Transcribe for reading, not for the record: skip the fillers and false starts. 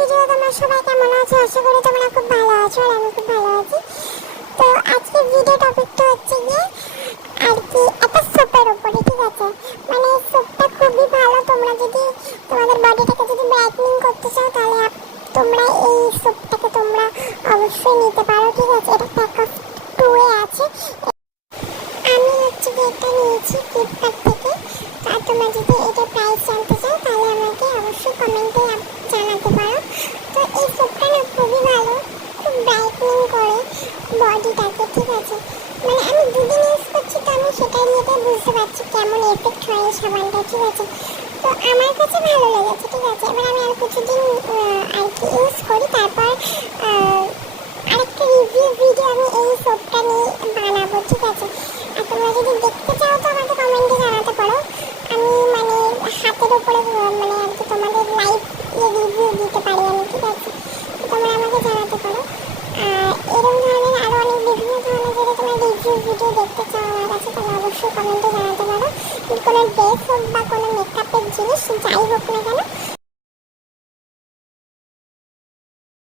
Video. তোমরা সবাই কেমন আছো? আশা করি তোমরা খুব ভালো আছো আর আমি খুব ভালো আছি। তো আজকের ভিডিও টপিকটা হচ্ছে গিয়ে আর কি একটা সোপের উপরে, ঠিক আছে? মানে সোপটা খুবই ভালো। তোমরা যদি তোমাদের বডিটাকে যদি ব্রাইটনিং করতে চাও তাহলে তোমরা এই সোপটাকে তোমরা অবশ্যই নিতে পারো, ঠিক আছে? এটা প্যাক অফ 2 এ আছে। আমি হচ্ছে গিয়ে এটা নিয়েছি ফ্লিপকার্ট থেকে। আর তোমরা যদি এটা প্রাইস জানতে চাও তাহলে আমাকে অবশ্যই কমেন্টে জানাতে পারো। তো এই সোপটা না খুবই ভালো, খুব ব্রাইটনিং করে বডিটাকে, ঠিক আছে? মানে আমি 2 দিন ইউজ করছি, তো আমি সেটাই নিয়ে বুঝতে পারছি কেমন এফেক্ট হয় এই সাবানটা, ঠিক আছে? তো আমার কাছে ভালো লেগেছে, ঠিক আছে? এবার আমি আর কিছুদিন আর কি ইউজ করি, তারপর আরেকটা রিভিউ ভিডিও আমি এই সোপটা নিয়ে বানাবো, ঠিক আছে? আর তোমরা যদি দেখতে চাও তো আমাকে কমেন্টে জানাতে পারো। আমি মানে হাতের উপরে মানে আর কি তোমাদের লাইভ রিভিউ দিতে পারি আমি, ঠিক আছে? তোমরা আমাকে জানাতে পারো। আর এরকম ধরনের আরও অনেক বিভিন্ন ধরনের যদি তোমরা রিভিউ ভিডিও দেখতে চাও আমার কাছে তাহলে অবশ্যই কমেন্টে জানাতে পারো। কোনো ড্রেস হোক বা কোনো মেকআপের জিনিস যাই হোক না